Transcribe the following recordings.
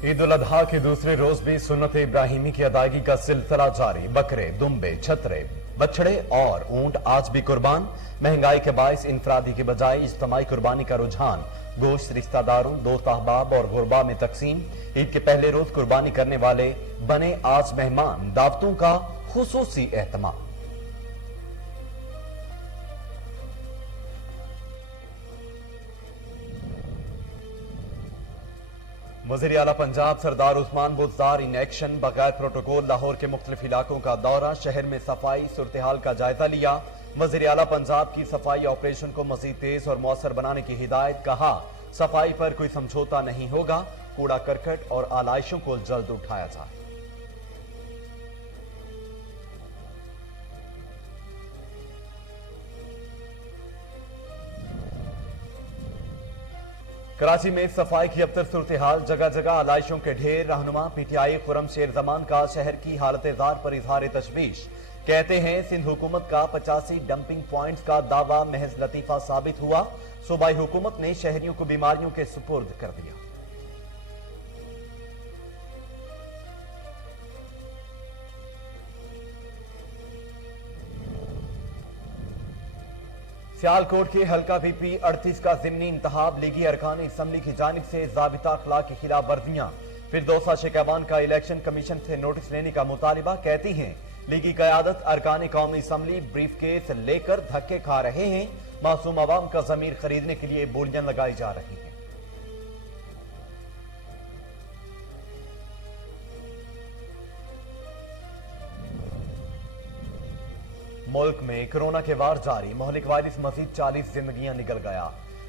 ईद उल अजहा के दूसरे रोज भी सुन्नत इब्राहिमी की अदायगी का सिलसिला जारी। बकरे, दुम्बे, छतरे, बछड़े और ऊंट आज भी कुर्बान। महंगाई के बायस इनफरादी के बजाय इज्तमाई कुर्बानी का रुझान। गोश्त रिश्तेदारों, दोस्त अहबाब और गुरबा में तकसीम। ईद के पहले रोज कुर्बानी करने वाले बने आज मेहमान। दावतों का खुसूसी एहतमाम। वज़ीर आला पंजाब सरदार उस्मान बुज़दार इन एक्शन। बगैर प्रोटोकॉल लाहौर के मुख्तलिफ इलाकों का दौरा। शहर में सफाई सूरत-ए-हाल का जायजा लिया। वज़ीर आला पंजाब की सफाई ऑपरेशन को मजीद तेज और मौसर बनाने की हिदायत। कहा, सफाई पर कोई समझौता नहीं होगा। कूड़ा करकट और आलाइशों को जल्द उठाया जाए। कराची में सफाई की अबतर सूरत-ए-हाल। जगह जगह आलाइशों के ढेर। रहनुमा पीटीआई खुरम शेर जमान का शहर की हालत जार पर इजहार तशवीश। कहते हैं, सिंध हुकूमत का 85 डंपिंग पॉइंट्स का दावा महज लतीफा साबित हुआ। सूबाई हुकूमत ने शहरियों को बीमारियों के सुपुर्द कर दिया। सियालकोट के हल्का वीपी 38 का जिमनी इंतखाब। लीगी अरकान असम्बली की जानिब से ज़ाबिता अखलाक की खिलाफ वर्जियां। फिरदौसा शेखवान का इलेक्शन कमीशन से नोटिस लेने का मुतालिबा। कहती हैं, लीगी क़यादत अरकान कौमी असम्बली ब्रीफकेस लेकर धक्के खा रहे हैं। मासूम अवाम का ज़मीर खरीदने के लिए बोलियां लगाई जा रही हैं। मुल्क में कोरोना के वार जारी। मोहलिक वायरस मजीद 40 जिंदगियां निकल गया।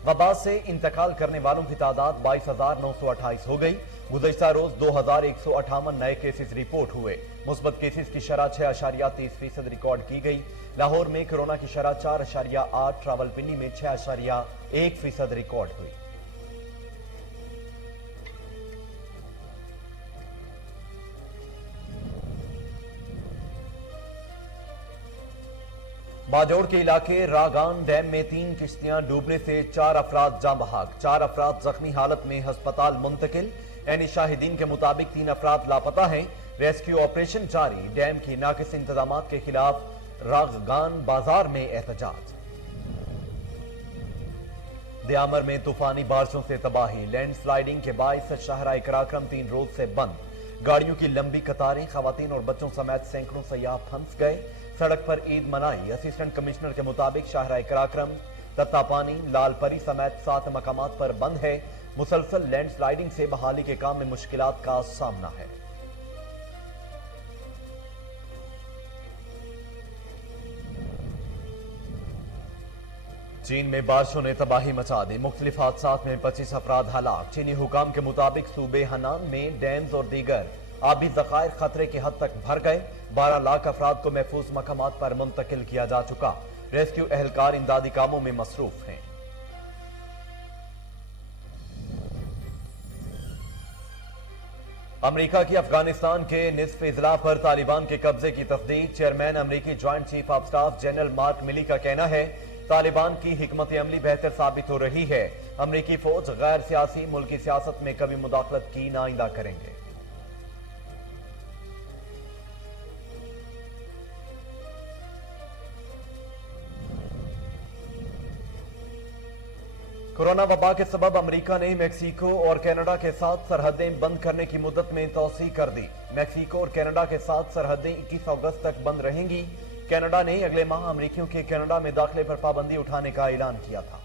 वबा से इंतकाल करने वालों की तादाद 22,928 हो गई। गुज़श्ता रोज 2,158 नए केसेस रिपोर्ट हुए। मुस्बत केसेस की शरह 6.30% रिकॉर्ड की गई। लाहौर में कोरोना की शरह 4.8, रावलपिंडी में 6.1% रिकॉर्ड हुई। बाजौड़ के इलाके रागान डैम में 3 किश्तियां डूबने से 4 अफराद जाँ बहक। 4 अफराद जख्मी हालत में हस्पताल मुंतकिल। यानी शाहिदीन के मुताबिक 3 अफराद लापता हैं। रेस्क्यू ऑपरेशन जारी। डैम की नाकिस इंतजामात के खिलाफ रागान बाजार में एहतजाज। दियामर में तूफानी बारिशों से तबाही। लैंड स्लाइडिंग के बायस शाहराह कराक्रम 3 रोज से बंद। गाड़ियों की लंबी कतारें। खवातीन और बच्चों समेत सैकड़ों सयाह फंस गए। सड़क पर ईद मनाई। असिस्टेंट कमिश्नर के मुताबिक शाहराह कराक्रम, तत्तापानी, लालपरी समेत 7 मकामात पर बंद है। मुसलसल लैंड स्लाइडिंग से बहाली के काम में मुश्किलात का सामना है। चीन में बारिशों ने तबाही मचा दी। मुख्तलिफ हादसात में 25 अफराद हलाक। चीनी हुकाम के मुताबिक सूबे हनान में डैम्स और दीगर आबी ज़खायर खतरे की हद तक भर गए। 12 लाख अफराद को महफूज मकामात पर मुंतकिल किया जा चुका। रेस्क्यू एहलकार इमदादी कामों में मसरूफ हैं। अमरीका की अफगानिस्तान के निसफ इजला पर तालिबान के कब्जे की तस्दीक। चेयरमैन अमरीकी joint chief of staff general mark मिली का कहना है, तालिबान की हिकमत अमली बेहतर साबित हो रही है। अमरीकी फौज गैर सियासी मुल्की सियासत में कभी मुदाखलत की नाइंदा करेंगे। कोरोना वबा के सबब अमेरिका ने मेक्सिको और कनाडा के साथ सरहदें बंद करने की मुद्दत में तौसीह कर दी। मेक्सिको और कनाडा के साथ सरहदें 21 अगस्त तक बंद रहेंगी। कनाडा ने अगले माह अमेरिकियों के कनाडा में दाखिले पर पाबंदी उठाने का ऐलान किया था।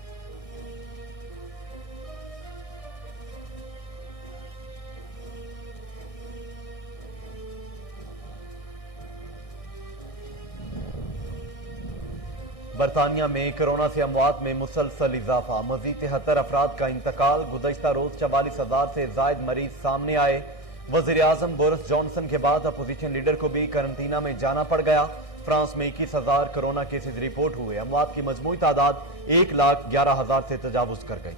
बरतानिया में कोरोना से अमवात में मुसलसल इजाफा। मजीद 73 अफराद का इंतकाल। गुज़श्ता रोज 44,000 से जायद मरीज सामने आए। वज़ीर आज़म बोरिस जॉनसन के बाद अपोजिशन लीडर को भी करंटीना में जाना पड़ गया। फ्रांस में 21,000 कोरोना केसेज रिपोर्ट हुए। अमवात की मजमूई तादाद 1,11,000 से तजावुज कर गई।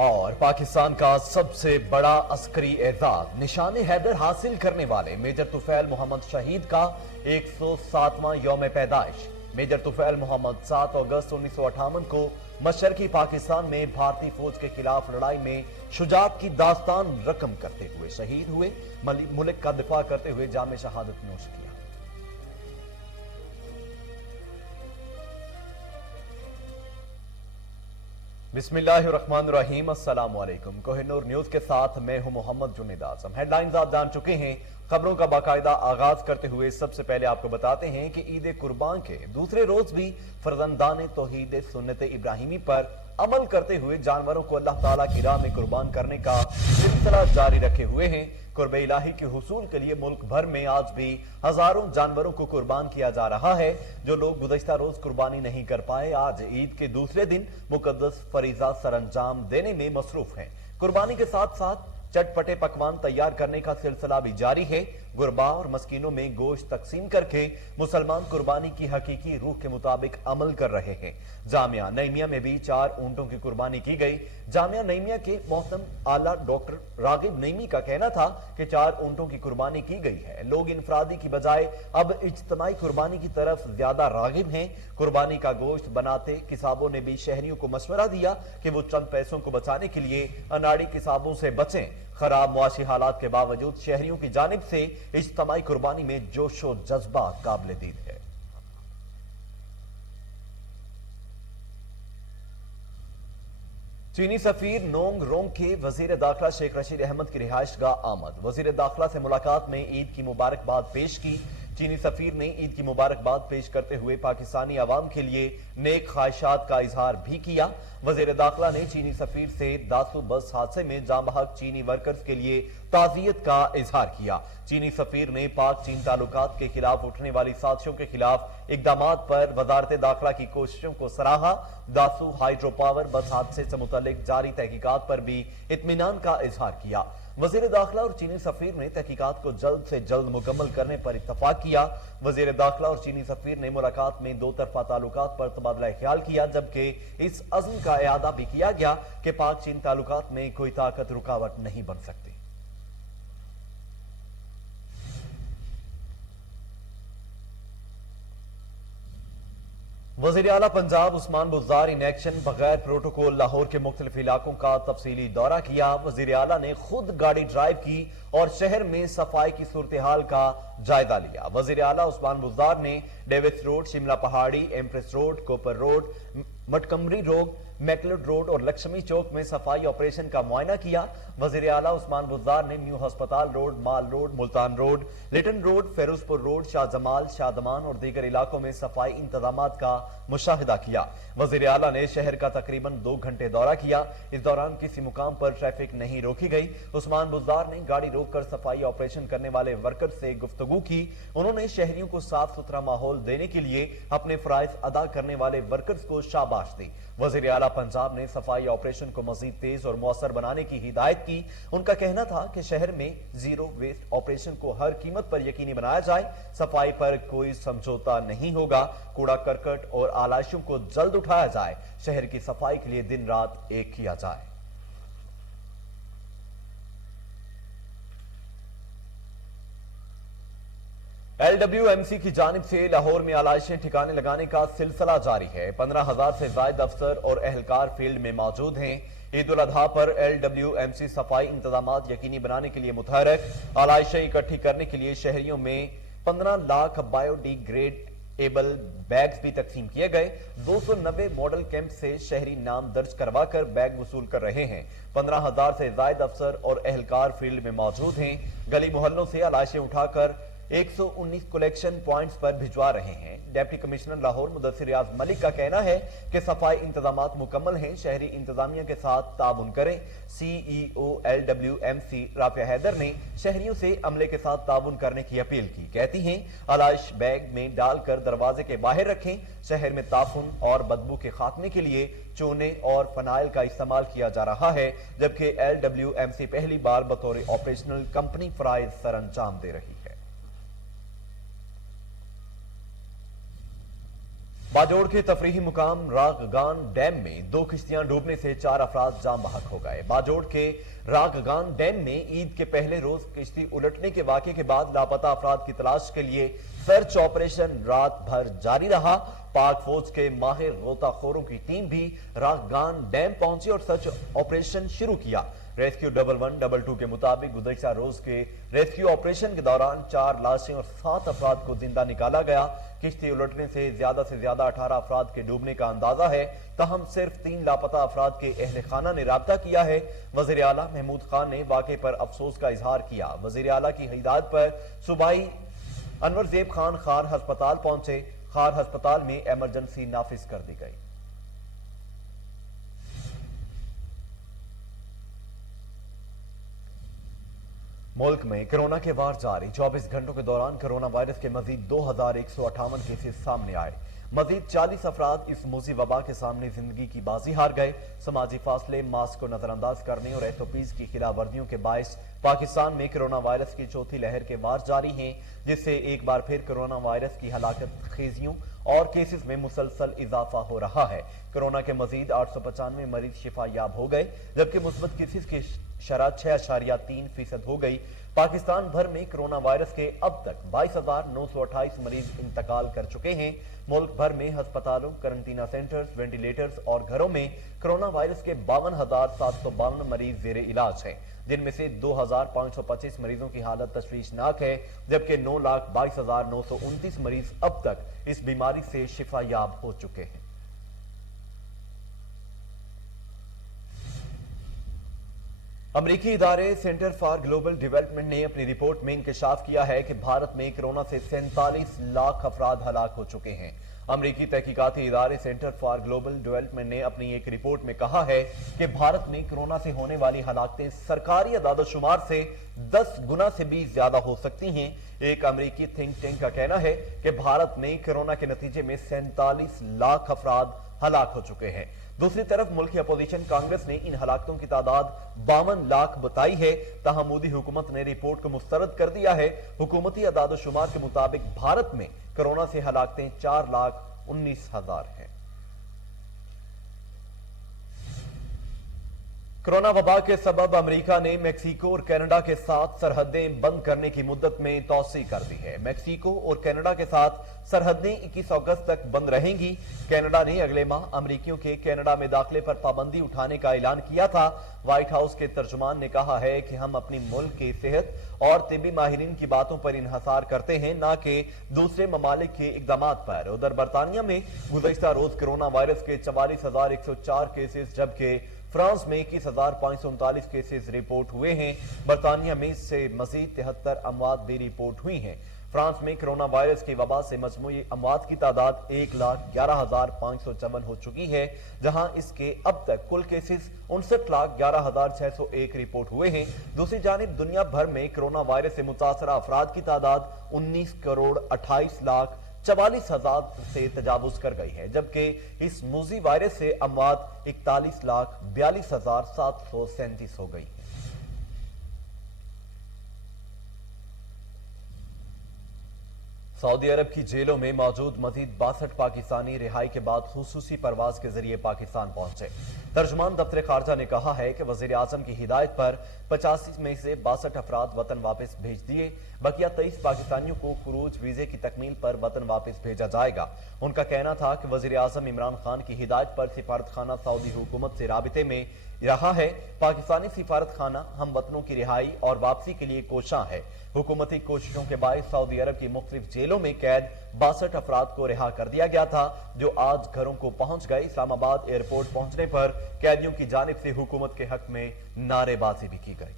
اور پاکستان کا سب سے بڑا عسکری اعزاز نشان حیدر حاصل کرنے والے میجر طفیل محمد شہید کا 107واں یوم پیدائش۔ میجر طفیل محمد 7 اگست 1958 کو مشرقی پاکستان میں بھارتی فوج کے خلاف لڑائی میں شجاعت کی داستان رقم کرتے ہوئے شہید ہوئے، ملک کا دفاع کرتے ہوئے جام شہادت نوش کیا۔ بسم اللہ الرحمن الرحیم، السلام علیکم۔ کوہ نور نیوز کے ساتھ میں ہوں محمد جنید اعظم۔ ہیڈ لائنز آپ جان چکے ہیں۔ خبروں کا باقاعدہ آغاز کرتے ہوئے سب سے پہلے آپ کو بتاتے ہیں کہ عید قربان کے دوسرے روز بھی فرزندان توحید سنت ابراہیمی پر عمل کرتے ہوئے جانوروں کو اللہ تعالیٰ کی راہ میں قربان کرنے کا سلسلہ جاری رکھے ہوئے ہیں۔ قرب الہی کے حصول کے لیے ملک بھر میں آج بھی ہزاروں جانوروں کو قربان کیا جا رہا ہے۔ جو لوگ گزشتہ روز قربانی نہیں کر پائے، آج عید کے دوسرے دن مقدس فریضہ سر انجام دینے میں مصروف ہیں۔ قربانی کے ساتھ ساتھ چٹ پٹے پکوان تیار کرنے کا سلسلہ بھی جاری ہے۔ غربا اور مسکینوں میں گوشت تقسیم کر کے مسلمان قربانی کی حقیقی روح کے مطابق عمل کر رہے ہیں۔ جامعہ نعیمیہ میں بھی 4 اونٹوں کی قربانی کی گئی۔ جامعہ نعیمیہ کے محترم اعلیٰ ڈاکٹر راغب نعیمی کا کہنا تھا کہ 4 اونٹوں کی قربانی کی گئی ہے۔ لوگ انفرادی کی بجائے اب اجتماعی قربانی کی طرف زیادہ راغب ہیں۔ قربانی کا گوشت بناتے کسابوں نے بھی شہریوں کو مشورہ دیا کہ وہ چند پیسوں کو بچانے کے لیے اناڑی کسابوں سے بچیں۔ خراب معاشی حالات کے باوجود شہریوں کی جانب سے اجتماعی قربانی میں جوش و جذبہ قابل دید ہے۔ چینی سفیر نونگ رونگ کے وزیر داخلہ شیخ رشید احمد کی رہائش گاہ آمد۔ وزیر داخلہ سے ملاقات میں عید کی مبارکباد پیش کی۔ چینی سفیر نے عید کی مبارکباد پیش کرتے ہوئے پاکستانی عوام کے لیے نیک خواہشات کا اظہار بھی کیا۔ وزیر داخلہ نے چینی سفیر سے داسو بس حادثے میں جاں بحق چینی ورکرز کے لیے تعزیت کا اظہار کیا۔ چینی سفیر نے پاک چین تعلقات کے خلاف اٹھنے والی سازشوں کے خلاف اقدامات پر وزارت داخلہ کی کوششوں کو سراہا۔ داسو ہائیڈرو پاور بس حادثے سے متعلق جاری تحقیقات پر بھی اطمینان کا اظہار کیا۔ وزیر داخلہ اور چینی سفیر نے تحقیقات کو جلد سے جلد مکمل کرنے پر اتفاق کیا۔ وزیر داخلہ اور چینی سفیر نے ملاقات میں 2 طرفہ تعلقات پر تبادلہ خیال کیا، جبکہ اس عزم کا اعادہ بھی کیا گیا کہ پاک چین تعلقات میں کوئی طاقت رکاوٹ نہیں بن سکتی۔ وزیر اعلیٰ پنجاب عثمان بزدار ان ایکشن بغیر پروٹوکول لاہور کے مختلف علاقوں کا تفصیلی دورہ کیا۔ وزیر اعلیٰ نے خود گاڑی ڈرائیو کی اور شہر میں صفائی کی صورتحال کا جائزہ لیا۔ وزیر اعلیٰ عثمان بزدار نے Davis road, Shimla Pahari, Empress road, Cooper road, Montgomery road, McLeod road اور لکشمی چوک میں صفائی آپریشن کا معائنہ کیا۔ وزیر اعلیٰ عثمان بزدار نے نیو ہسپتال road, mall road, Multan road, Lytton road, Ferozepur road, شاہ جمال، شادمان اور دیگر علاقوں میں صفائی انتظامات کا مشاہدہ کیا۔ وزیر اعلیٰ نے شہر کا تقریباً 2 گھنٹے دورہ کیا۔ اس دوران کسی مقام پر ٹریفک نہیں روکی گئی۔ عثمان بزدار نے گاڑی روک کر صفائی آپریشن کرنے والے ورکر سے گفتگو کی۔ انہوں نے شہریوں کو صاف ستھرا ماحول دینے کے لیے اپنے فرائض ادا کرنے والے ورکرز کو شاباش دی۔ وزیر اعلیٰ پنجاب نے صفائی آپریشن کو مزید تیز اور مؤثر بنانے کی ہدایت کی۔ ان کا کہنا تھا کہ شہر میں زیرو ویسٹ آپریشن کو ہر قیمت پر یقینی بنایا جائے۔ صفائی پر کوئی سمجھوتا نہیں ہوگا۔ کوڑا کرکٹ اور آلائشوں کو جلد اٹھایا جائے۔ شہر کی صفائی کے لیے دن رات ایک کیا جائے۔ LWMC کی جانب سے لاہور میں آلائشیں ٹھکانے لگانے کا سلسلہ جاری ہے۔ 15,000 سے زائد افسر اور اہلکار فیلڈ میں موجود ہیں۔ عید الاضحیٰ پر LWMC صفائی انتظامات یقینی بنانے کے لیے متحرک۔ آلائشیں اکٹھی کرنے کے لیے شہریوں میں 15 lakh biodegradable bags بھی تقسیم کیے گئے۔ 290 ماڈل کیمپ سے شہری نام درج کروا کر بیگ وصول کر رہے ہیں۔ 15,000 سے زائد افسر اور اہلکار فیلڈ میں موجود ہیں۔ گلی محلوں سے آلائشیں اٹھا کر 119 کلیکشن پوائنٹس پر بھجوا رہے ہیں۔ ڈپٹی کمشنر لاہور مدثر ریاض ملک کا کہنا ہے کہ صفائی انتظامات مکمل ہیں۔ شہری انتظامیہ کے ساتھ تعاون کریں۔ CEO LWMC رافع حیدر نے شہریوں سے عملے کے ساتھ تعاون کرنے کی اپیل کی۔ کہتی ہیں آلائش بیگ میں ڈال کر دروازے کے باہر رکھیں۔ شہر میں تعفن اور بدبو کے خاتمے کے لیے چونے اور فنائل کا استعمال کیا جا رہا ہے، جبکہ LWMC پہلی بار بطور آپریشنل کمپنی فرائض سر انجام دے رہی ہے۔ बाजोड़ के तफरीही मुकाम रागगान डैम में 2 किश्तियां डूबने से 4 अफराद जाम बहक हो गए। बाजोड़ के रागगान डैम में ईद के पहले रोज किश्ती उलटने के वाकये के बाद लापता अफराद की तलाश के लिए सर्च ऑपरेशन रात भर जारी रहा। पाक फौज के माहिर गोताखोरों की टीम भी रागगान डैम पहुंची और सर्च ऑपरेशन शुरू किया। रेस्क्यू 1112 के मुताबिक गुज़श्ता रोज के रेस्क्यू ऑपरेशन के दौरान 4 लाशें और 7 अफराद को जिंदा निकाला गया। किश्ती उलटने से ज्यादा 18 अफराद के डूबने का अंदाजा है। तहम सिर्फ 3 लापता अफराद के अहले खाना ने राब्ता किया है। वजीर आला महमूद खान ने वाक़े पर अफसोस का इजहार किया। वजीर आला की हिदायत पर सूबाई अनवरजेब खान खार हस्पताल पहुंचे। खार हस्पताल में इमरजेंसी नाफिज कर दी गई। मुल्क में कोरोना के वार जारी। 24 घंटों के दौरान कोरोना वायरस के मजीद 2158 केसेस सामने आए। मजीद 40 अफराद इस मूसी वबा के सामने जिंदगी की बाजी हार गए। समाजी फासले, मास्क को नजरअंदाज करने और एसओपीज की खिलाफ वर्जियों के बायस पाकिस्तान में कोरोना वायरस की चौथी लहर के वार जारी हैं, जिससे एक बार फिर कोरोना वायरस की हलाकत खेजियों और केसेस में मुसलसल इजाफा हो रहा है। कोरोना के मजीद 895 मरीज शिफा याब हो गए, जबकि मुस्बत केसेस की शरह 6.3% हो गई। पाकिस्तान भर में कोरोना वायरस के अब तक 22,928 मरीज इंतकाल कर चुके हैं। मुल्क भर में अस्पतालों, करंटीना सेंटर्स, वेंटिलेटर्स और घरों में कोरोना वायरस के 52,752 मरीज जेर इलाज हैं, जिनमें से 2,525 मरीजों की हालत तशवीशनाक है, जबकि 9,22,929 मरीज अब तक इस बीमारी से शिफा याब हो चुके हैं। अमरीकी इदारे सेंटर फॉर ग्लोबल डेवलपमेंट ने अपनी रिपोर्ट में इंकशाफ किया है कि भारत में कोरोना से 47 लाख अफराद हलाक हो चुके हैं। अमरीकी तहकीकाती इदारे सेंटर फॉर ग्लोबल डेवलपमेंट ने अपनी एक रिपोर्ट में कहा है कि भारत में कोरोना से होने वाली हलाकतें सरकारी अदाद-ओ-शुमार से 10 गुना से भी ज्यादा हो सकती हैं। एक अमरीकी थिंक टैंक का कहना है कि भारत में कोरोना के नतीजे में 47 लाख अफराद हलाक हो चुके हैं। दूसरी तरफ मुल्क की अपोजिशन कांग्रेस ने इन हलाकतों की तादाद 52 लाख बताई है। ताहम मोदी हुकूमत ने रिपोर्ट को मुस्तरद कर दिया है। हुकूमती अदाद-ओ-शुमार के मुताबिक भारत में कोरोना से हलाकतें 4,19,000 हैं। कोरोना वबा के सबब अमेरिका ने मेक्सिको और कनाडा के साथ सरहदें बंद करने की मुद्दत में तौसी कर दी है। मेक्सिको और कनाडा के साथ सरहदें 21 अगस्त तक बंद रहेंगी। कनाडा ने अगले माह अमेरिकियों के कनाडा में दाखिले पर पाबंदी उठाने का ऐलान किया था। व्हाइट हाउस के तर्जुमान ने कहा है कि हम अपनी मुल्क की सेहत और तिब्बी माहिरीन की बातों पर इन्हसार करते हैं, न कि दूसरे ममालिक के इकदाम पर। उधर बरतानिया में गुज़श्ता रोज कोरोना वायरस के 44,104 केसेस, जबकि फ्रांस में 21,539 केसेस रिपोर्ट हुए हैं। बरतानिया में से मजीद 73 अमवात भी रिपोर्ट हुई हैं। फ्रांस में कोरोना वायरस की वबा से मजमूई अमवात की तादाद 1,11,554 हो चुकी है, जहां इसके अब तक कुल केसेस 59,11,601 रिपोर्ट हुए हैं। दूसरी जानिब दुनिया भर में कोरोना वायरस से मुतासरा अफराद की तादाद 19,28,44,000 से तजावुज कर गई है, जबकि इस मूजी वायरस से अमवात 41,42,737 हो गई है। सऊदी अरब की जेलों में मौजूद मजीद 62 पाकिस्तानी रिहाई के बाद खुसूसी परवाज के जरिए पाकिस्तान पहुंचे। तर्जुमान दफ्तर खारजा ने कहा है कि वजीर आजम की हिदायत पर 85 में से 62 अफराद वतन वापस भेज दिए। बकिया 23 पाकिस्तानियों को खुरूज वीजे की तकमील पर वतन वापस भेजा जाएगा। उनका कहना था कि वजीर आजम इमरान खान की हिदायत पर सिफारत खाना सऊदी हुकूमत से राबिते में रहा है। पाकिस्तानी सिफारत खाना हम वतनों की रिहाई और वापसी के लिए कोशां है। हुकूमती कोशिशों के बाद सऊदी अरब की मुख्तलिफ जेलों में कैद 62 अफराद को रिहा कर दिया गया था, जो आज घरों को पहुंच गए। इस्लामाबाद एयरपोर्ट पहुंचने पर कैदियों की जानिब से हुकूमत के हक में नारेबाजी भी की गई।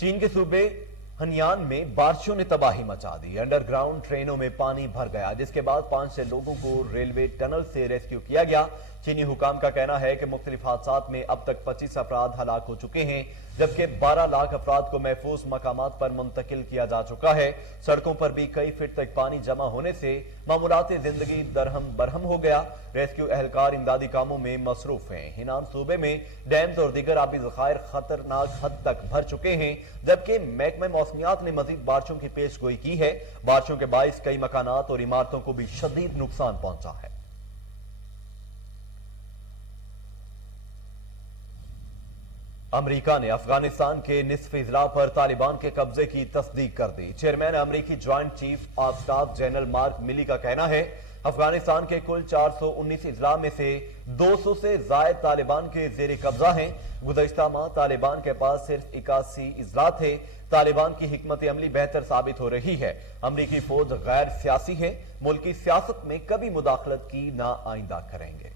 चीन के सूबे हनियान में बारिशों ने तबाही मचा दी। अंडरग्राउंड ट्रेनों में पानी भर गया, जिसके बाद 5 लोगों को रेलवे टनल से रेस्क्यू किया गया। चीनी हुकाम का कहना है कि मुख्तलिफ हादसात में अब तक 25 अफराद हलाक हो चुके हैं, जबकि 12 लाख अफराद को महफूज मकामात पर मुंतकिल किया जा चुका है। सड़कों पर भी कई फीट तक पानी जमा होने से मामूलाती जिंदगी दरहम बरहम हो गया। रेस्क्यू एहलकार इमदादी कामों में मसरूफ हैं। हिनान सूबे में डैम्स और दीगर आबी ज़खायर खतरनाक हद तक भर चुके हैं, जबकि महकमे मौसमियात ने मजीद बारिशों की पेशगोई की है। बारिशों के बाइस कई मकानात और इमारतों को भी शदीद नुकसान पहुंचा है। अमरीका ने अफगानिस्तान के निसफ इजला पर तालिबान के कब्जे की तस्दीक कर दी। चेयरमैन अमरीकी joint chief of staff general mark मिली का कहना है, अफगानिस्तान के कुल 419 इजला में से 200 से जायद तालिबान के जेर कब्जा हैं। गुज़श्ता माह तालिबान के पास सिर्फ 81 इजला थे। तालिबान की हिकमत अमली बेहतर साबित हो रही है। अमरीकी फौज गैर सियासी है, मुल्की सियासत में कभी मुदाखलत की ना आइंदा करेंगे।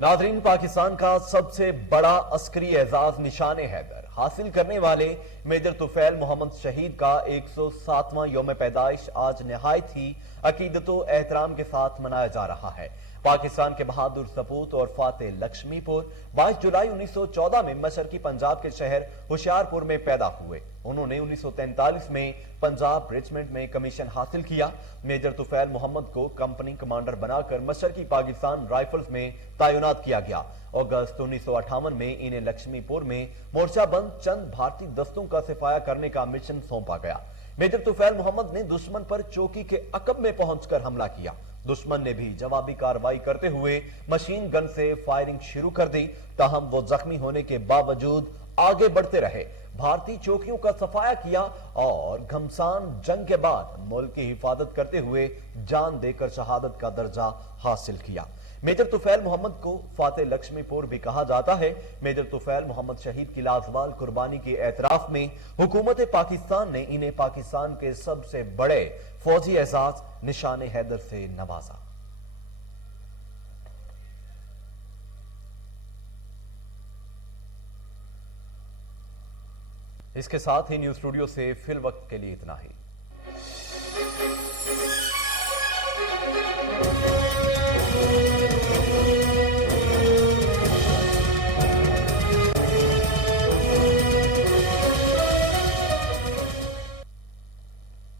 नाज़रीन, पाकिस्तान का सबसे बड़ा अस्करी एजाज निशान हैदर हासिल करने वाले मेजर तुफैल मोहम्मद शहीद का 107वां यौम पैदाइश आज नहायत ही अकीदतो एहतराम के साथ मनाया जा रहा है। पाकिस्तान के बहादुर सपूत और फातेह लक्ष्मीपुर 22 जुलाई 1914 में मशरकी पंजाब के शहर होशियारपुर में पैदा हुए। उन्होंने 1943 में पंजाब रेजिमेंट में कमीशन हासिल किया। मेजर तुफैल मोहम्मद को कंपनी कमांडर बनाकर मशरकी पाकिस्तान राइफल्स में तैनात किया गया। अगस्त 1958 में इन्हें लक्ष्मीपुर में मोर्चाबंद चंद भारतीय दस्तों का सिफाया करने का मिशन सौंपा गया। मेजर तुफैल मोहम्मद ने दुश्मन पर चौकी के अकब में पहुंचकर हमला किया। दुश्मन ने भी जवाबी कार्रवाई करते हुए मशीन गन से फायरिंग शुरू कर दी, ताहम वो जख्मी होने के बावजूद आगे बढ़ते रहे, भारतीय चौकियों का सफाया किया और घमसान जंग के बाद मुल्क की हिफाजत करते हुए जान देकर शहादत का दर्जा हासिल किया। मेजर तुफैल मोहम्मद को फातेह लक्ष्मीपुर भी कहा जाता है। मेजर तुफैल मोहम्मद शहीद की लाजवाल कुर्बानी के एतराफ में हुकूमत पाकिस्तान ने इन्हें पाकिस्तान के सबसे बड़े फौजी एजाज निशान हैदर से नवाजा। इसके साथ ही न्यूज स्टूडियो से फिल वक्त के लिए इतना ही।